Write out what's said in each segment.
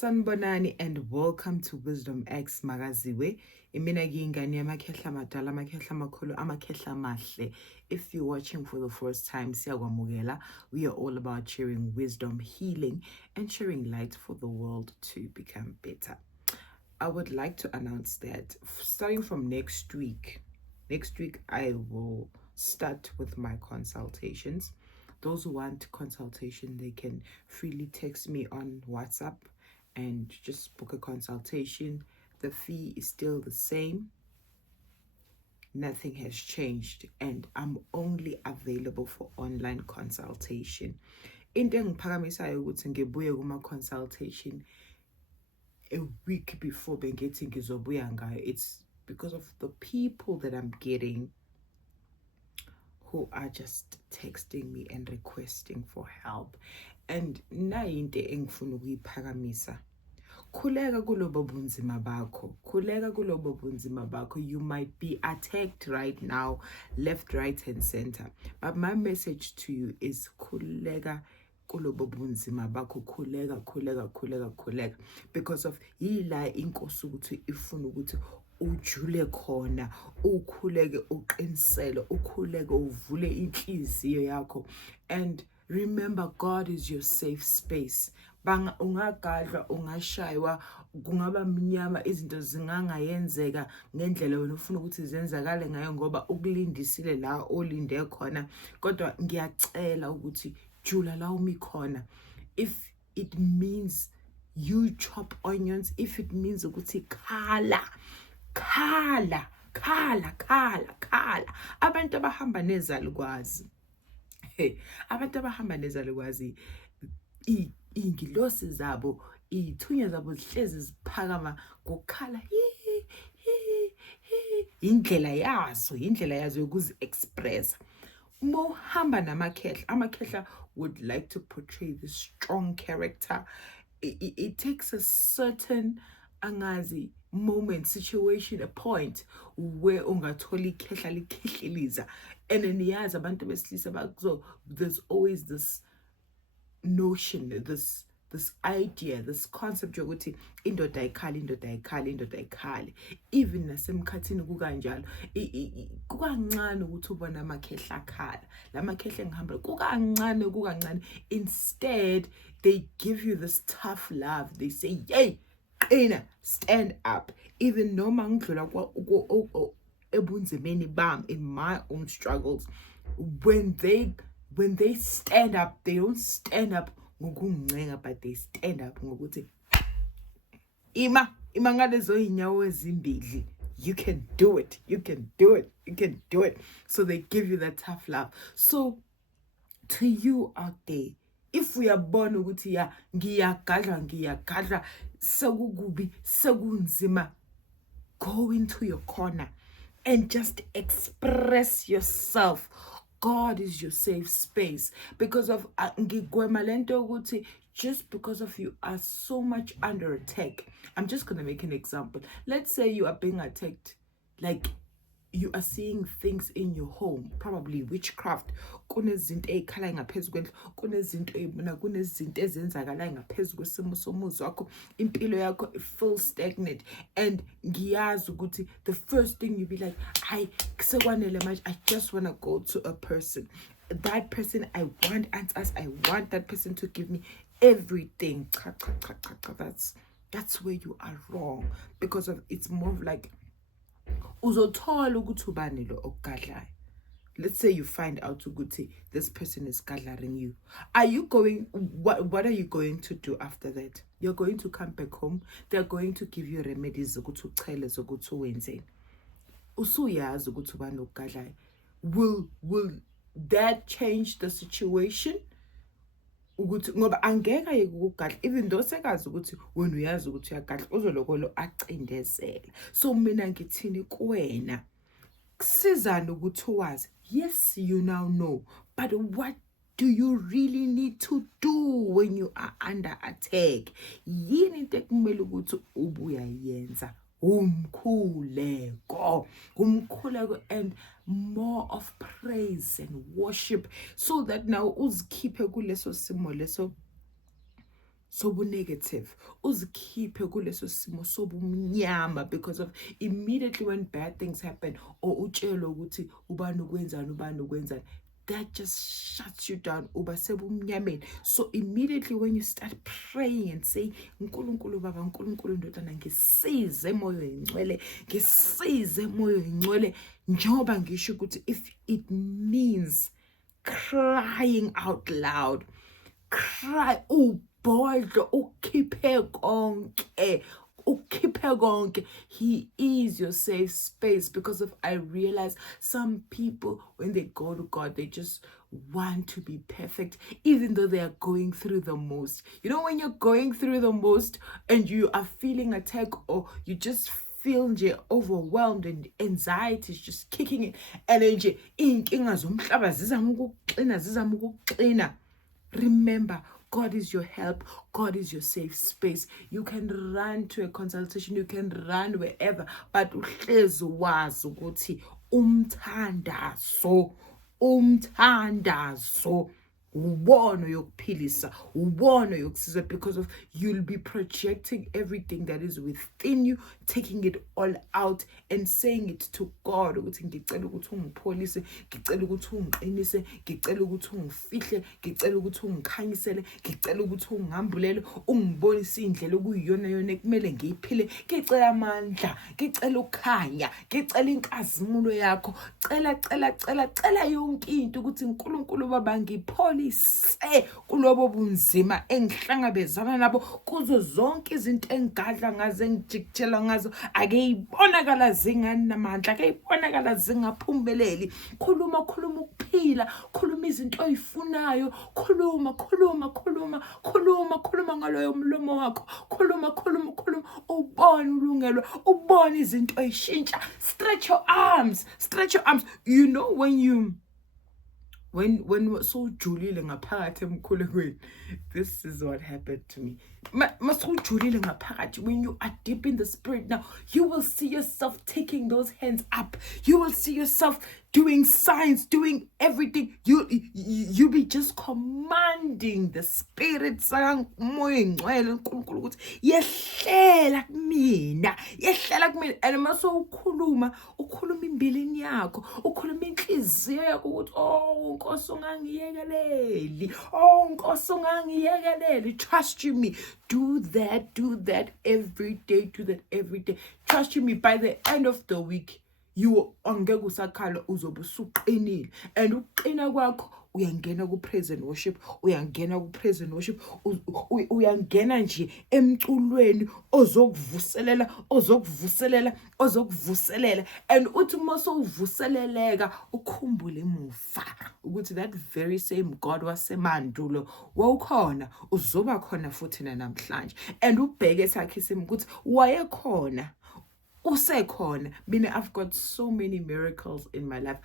Sanibonani and welcome to Wisdom X Magaziwe. Imina ngiyingane yamakhehla madala, amakhehla amakhulu, amakhehla mahle. If you're watching for the first time, siyakwamukela. We are all about sharing wisdom, healing, and sharing light for the world to become better. I would like to announce that starting from next week I will start with my consultations. Those who want consultation, they can freely text me on WhatsApp and just book a consultation. The fee is still the same. Nothing has changed, and I'm only available for online consultation. Into engiphakamisayo ukuthi ngibuye kuma consultation a week before bengithi ngizobuya ngayo. It's because of the people that I'm getting who are just texting me and requesting for help. And nayo into engifuna ukuyiphakamisa. Khuleka kulobo bunzima bakho. Khuleka kulobo bunzima bakho. You might be attacked right now, left, right, and center. But my message to you is khuleka kulobo bunzima bakho. Khuleka. Because of yila inkosi ukuthi ifuna ukuthi ujule khona, ukhuleke uqinisele, ukhuleke uvule inhliziyo yakho. And remember, God is your safe space. Banga ungagadla, ungashaywa, kungaba mnyama, izinto zingangayenzeka ngendlela wena ufuna ukuthi zenzakale ngayo ngoba ukulindisile la olinde khona. Kodwa ngiyacela ukuthi jula la umi khona. If it means you chop onions, if it means ukuthi khala. Abantu abahamba nezalukwazi. Abantu abahamba nezalukwazi ingilosi zabo, ithunya zabo zihlezi ziphakama ngokukhala. Indlela yazo yokuzi express. Mohamba namakhehla. Amakhehla would like to portray this strong character. It takes a certain angazi moment, situation, a point where ungatholi khehla likhihliliza. And then yazi abantu besilisa so there's always this notion, this idea, this concept yokuthi indoda ayikhali. Even nasemkhathini kukanjalo kukancane ukuthi ubona amakhehla akhala. Lamakhehla engihamba kukancane. Instead, they give you this tough love. They say, "Yay, qina, stand up." Even noma ngidlula ebunzimeni bam in my own struggles, when they stand up, they don't stand up ngokuncenga, but they stand up ngokuthi ima ngalezo inyawo ezimbili. You can do it. So they give you that tough love. So to you out there, if we are born ukuthi ya ngiyagadla sekukubi sekunzima, go into your corner and just express yourself. God is your safe space. Because of just because of you are so much under attack. I'm just gonna make an example. Let's say you are being attacked, like you are seeing things in your home, probably witchcraft. Kunezinto ezikhala ngaphezulu kwendlu, kunezinto ebona, kunezinto ezenzakala ngaphezulu kwesimo somuzi wakho, impilo yakho feels stagnant. And ngiyazi ukuthi the first thing you be like, I just want to go to a person. That person, I want answers. I want that person to give me everything. That's where you are wrong. Because of it's more of like uzothola ukuthi ubani lo okugadlayo. Let's say you find out ukuthi this person is gadlaring you. What are you going to do after that? You're going to come back home. They're going to give you remedies zokuthi uchele zokuthi wenzeni. Usuyazi ukuthi ubani okugadlayo. Will that change the situation? Ukuthi ngoba angeka yekugadla, even though sekazi ukuthi wena uyazi ukuthi uyagadla, uzolokolo acindezela. So mina ngithini kuwena, kusizana ukuthi wazi. Yes, you now know, but what do you really need to do when you are under attack? Yini into ekumele ukuthi ubuyayenza? Umkhuleko, and more of praise and worship, so that now uzkhiphe kuleso simo leso sobu-negative, uzikhiphe kuleso simo sobumnyama, because of immediately when bad things happen, or utshelwe ukuthi ubani ukwenzani, that just shuts you down, uba sebumnyameni. So immediately when you start praying and say, nkulunkulu baba, nkulunkulu ndodana, ngisize moyo ingcwele, ngisize moyo ingcwele, njengoba ngisho ukuthi if it means crying out loud, cry, ubhodlo, ukhiphe konke. He is your safe space, because of I realize some people, when they go to God, they just want to be perfect, even though they are going through the most. You know, when you're going through the most and you are feeling attack, or you just feel overwhelmed and anxiety is just kicking in, and then inkinga zomhlaba zizama ukukuxina. Remember, God is your help. God is your safe space. You can run to a consultation. You can run wherever. But uhlezi wazi ukuthi umthandazo ubono yokuphilisa, ubono yokusiza, because of you'll be projecting everything that is within you, taking it all out and saying it to God, ukuthi ngicela ukuthi ungipholise, ngicela ukuthi ungiqinise, ngicela ukuthi ungifihle, ngicela ukuthi ungikhanyisele, ngicela ukuthi ungihambulele, ungibonise indlela okuyiyona yona ekumele ngiyiphile, ngicela amandla, ngicela ukukhanya, ngicela inkazimulo yakho, cela yonke into ukuthi uNkulunkulu baba ngipholise kulobo bunzima engihlangabezana nabo, kuzo zonke izinto engigadla ngazo, engijikijela ngazo, akeyibonakala zinganamandla, akeyibonakala zingaphumeleli. Khuluma ukuphila, khuluma izinto oyifunayo, khuluma ngaloyo mlomo wakho, khuluma, ubone ulungelwe, ubone izinto oyishintsha. Stretch your arms. You know, when masujulile ngaphakathi emkhulekweni, this is what happened to me. Masujulile ngaphakathi, when you are deep in the spirit now, you will see yourself taking those hands up. You will see yourself doing signs, doing everything. You be just commanding the spirit moyo ingcwele uNkulunkulu ukuthi yehlela kumina, and maso ukhuluma imbilini yakho, ukhuluma inhliziyo yakho ukuthi Nkosi ungangiyekeleli, trust you me. Do that every day. Trust you me, by the end of the week you angeke usakhala, uzobe usuqinile, and uqina kwakho uyangena ku-praise and worship, uyangena nje emculweni ozokuvuselela, and uthi mase uvuseleleka ukhumbule emuva ukuthi that very same God wasemandulo wawukhona, uzoba khona futhi namhlanje, and ubheke sakhe isimo ukuthi wayekhona, usekhona. Mina, I've got so many miracles in my life.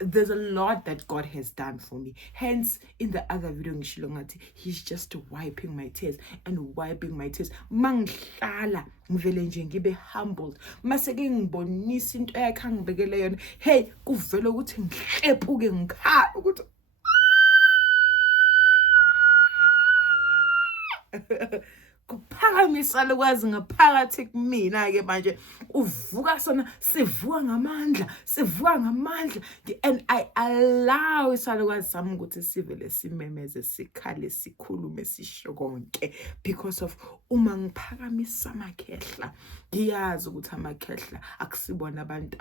There's a lot that God has done for me. Hence, in the other video, He's just wiping my tears. Mangihlala ngivele nje ngibe humbled. Maseke ngibonisa into yakhe angibekele yona. Hey, kuvela ukuthi ngihlepuke ngikhala ukuthi kuphakamisa lokwazi ngaphakathi kumina ke manje uvuka sona, sivuka ngamandla, and I allow isalukwazi sami ukuthi sivele simemeze, sikhale, sikhulume, sisho konke, because of uma ngiphakamisa amakhehla, ngiyazi ukuthi amakhehla akusibona abantu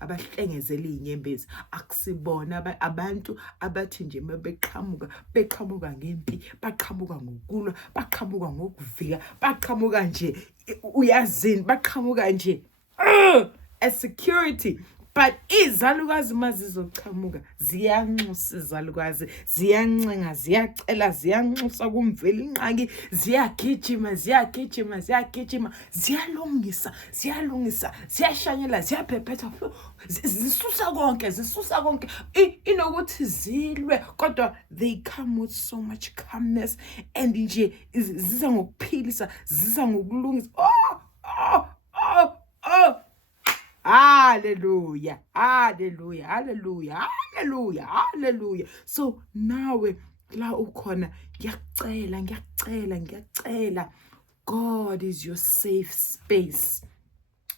abahlengezela inyembezi, akusibona abantu abathi nje beqhamuka ngempi, baqhamuka ngokulwa, baqhamuka ngokuvika, baqhamuka nje uyazini, baqhamuka nje as security. But izalukazi mazizoqhamuka ziyanxusa, izalukazi ziyancenga, ziyacela, ziyanxusa kumveli inqaki, ziyagijima, ziyalungisa, ziyashanyela, ziyaphephetha, zisusa konke, inokuthi zilwe, kodwa they come with so much calmness, and nje ziza ngokuphilisa, ziza ngokulungisa. Hallelujah. So now La ukhona, ngiyacela. God is your safe space.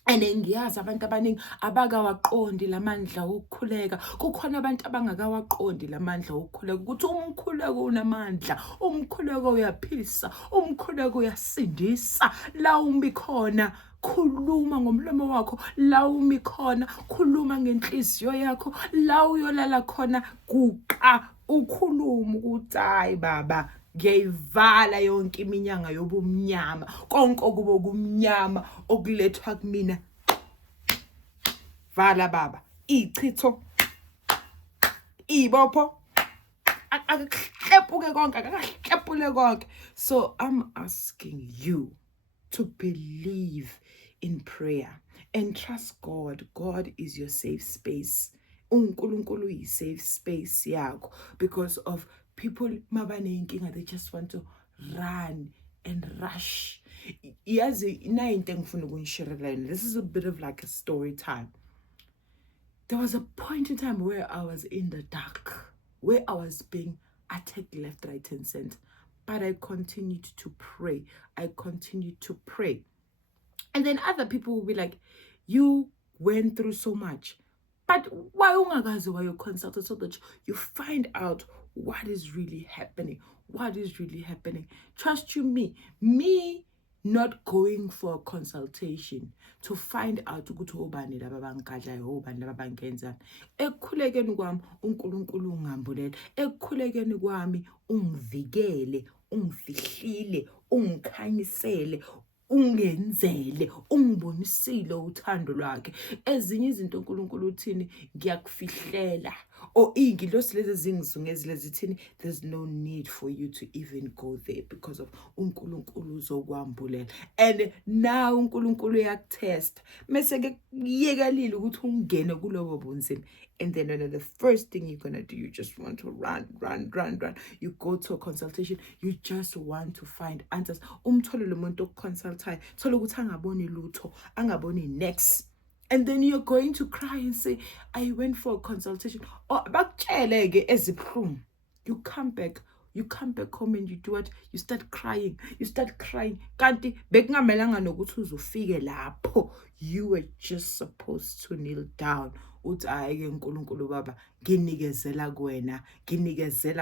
And ngiyazi abantu abaningi abakawaqondi lamandla okukhuleka. Kukhona abantu abangakawaqondi lamandla okukhuleka ukuthi umkhuleko unamandla, umkhuleko uyaphilisa, umkhuleko uyasindisa. La umi khona, khuluma ngomlomo wakho. La umi khona, khuluma ngenhliziyo yakho. La uyolala khona, guqa ukhuluma ukuthi hayi baba, ngiyayivala yonke iminyanga yobumnyama, konke okuba okumnyama okulethwa kumina. Vala baba, ichitho, ibopho, akaklepuke konke. So I'm asking you to believe in prayer and trust God. God is your safe space. uNkulunkulu is safe space yakho, because of people mabanenkinga, they just want to run and rush. Yazi ina into engifuna ukunishirela yona. This is a bit of like a story time. There was a point in time where I was in the dark, where I was being attacked left, right, and center. But I continued to pray. And then other people will be like, you went through so much. But why you consulted so that you find out what is really happening? Trust you me not going for a consultation to find out ukuthi obani laba bangadlayo, obani laba bangenzani. Ekukhulekeni kwami uNkulunkulu ungambulela, ekukhulekeni kwami ungivikele, ungifihlile, ungikhanyisele, ungenzele, ungibonisile uthando lwakhe. Ezinye izinto uNkulunkulu uthini ngiyakufihlela, o ingilosi lezi zingizungezile zithini, there's no need for you to even go there because of uNkulunkulu uzokwambulela. And now uNkulunkulu uyakutest, mase ke yekalile ukuthi ungene kulobo bunzima. And then the first thing you're gonna do, you just want to run. You go to a consultation, you just want to find answers. Umthole lo muntu okuconsultayo, thola ukuthi angaboni lutho, angaboni next. And then you're going to cry and say, I went for a consultation. Oh, bakutshele ke ezibhlungu. You come back home and you do what? You start crying. Kanti bekungamelanga nokuthi uzufike lapho. You were just supposed to kneel down. Uthi ayike uNkulunkulu baba, nginikezela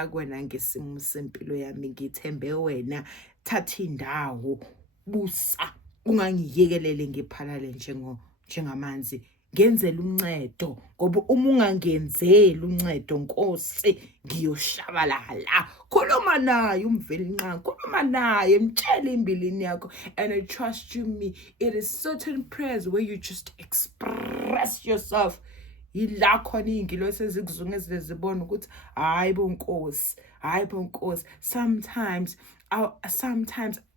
kuwena ngesimo sempilo yami, ngithembe wena, thatha indawo, busa, ungangiyekelele ngiphalale njengamanzi. Ngenzela uncedo, ngoba uma ungangenzeli uncedo Nkosi, ngiyoshabalala. Khuluma naye umvelinqa, khuluma naye, mtshele imbilini yakho. And I trust you me, it is certain prayers where you just express yourself. Yila khona ingilosi ezikuzungezile zibona ukuthi hayi bo Nkosi. Sometimes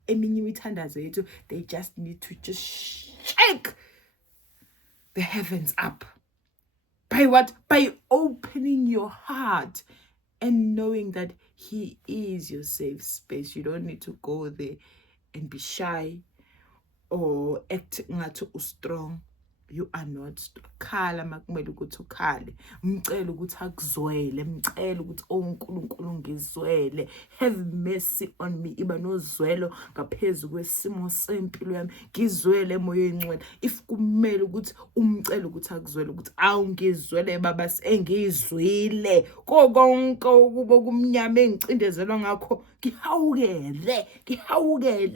eminye imithandazo yethu, they just need to just shake the heavens up. By what? By opening your heart and knowing that He is your safe space. You don't need to go there and be shy or act ngathi strong. You are not strong. Khala makumele ukuthi ukhale. Mcela ukuthi akuzwele, mcela ukuthi uNkulunkulu ngizwele. Have mercy on me. Iba nozwelo ngaphezulu kwesimo sempilo yami. Ngizwele emoyeni ngcwele. If kumele ukuthi umcela ukuthi akuzwele, ukuthi awungizwele baba, engizwile konke ukuba kumnyama engicindezelwa ngakho, ngihawukele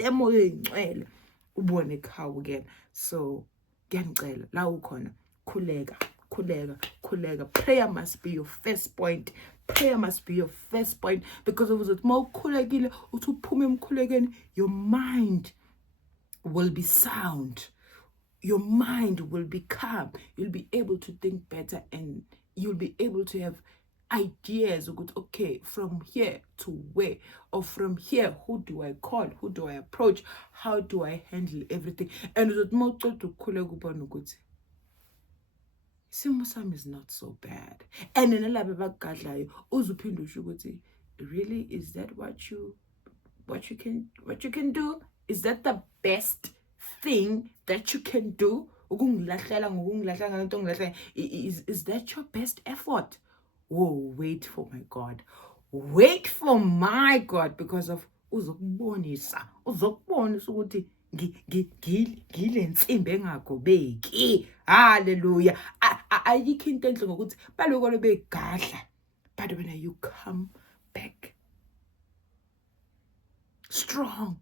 emoyeni ngcwele. Ubone khawukela. So ngiyacela la ukhona, khuleka. Prayer must be your first point. Because of ukuthi mawukhulekile uthi uphume emkhulekeni, your mind will be sound, your mind will be calm, you'll be able to think better, and you'll be able to have ideas of, okay, from here to where, or from here, who do I call, who do I approach, how do I handle everything. And isimo sami is not so bad. And then nalabo bagadlayo uzuphinde usho ukuthi, really, is that what you can do? Is that the best thing that you can do? Is that your best effort? Whoa, wait for my God. wait for my God, because of uzokubonisa ukuthi ngile nsimbi engagobeki. Hallelujah. Ayikho into enhle ngokuthi balokho begadla, but when you come back strong,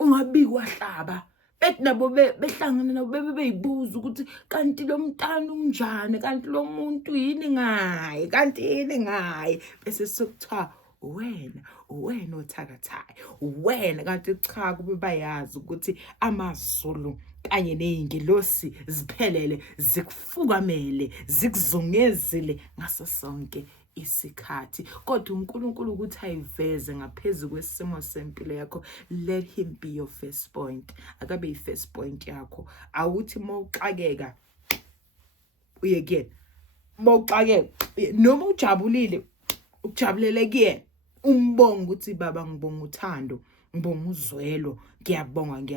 ungabikwa hlaba, bethi nabo behlangana nabo beyibuza ukuthi kanti lo mntana unjani, kanti lo muntu yini ngaye, kanti yini ngaye, bese sokuthiwa wena othakathayo, wena kanti cha kube bayazi ukuthi amaZulu kanye ney'ngilosi ziphelele zikufukamele zikuzungezile ngaso sonke isikhathi. Kodwa uNkulunkulu ukuthi ayiveze ngaphezulu kwesimo sempilo yakho. Let him be your first point. Akabe yi-first point yakho. Awuthi mawuxakeka uye kuyena, mawuxakeka noma ujabulile ujabulele kuyena, umbonga ukuthi baba ngibonga uthando, ngibonga uzwelo, ngiyabonga.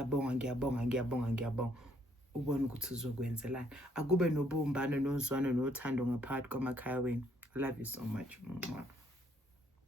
Ubone ukuthi uzokwenzelani. Akube nobumbano nozwano nothando ngaphakathi kwamakhaya wenu. I love you so much.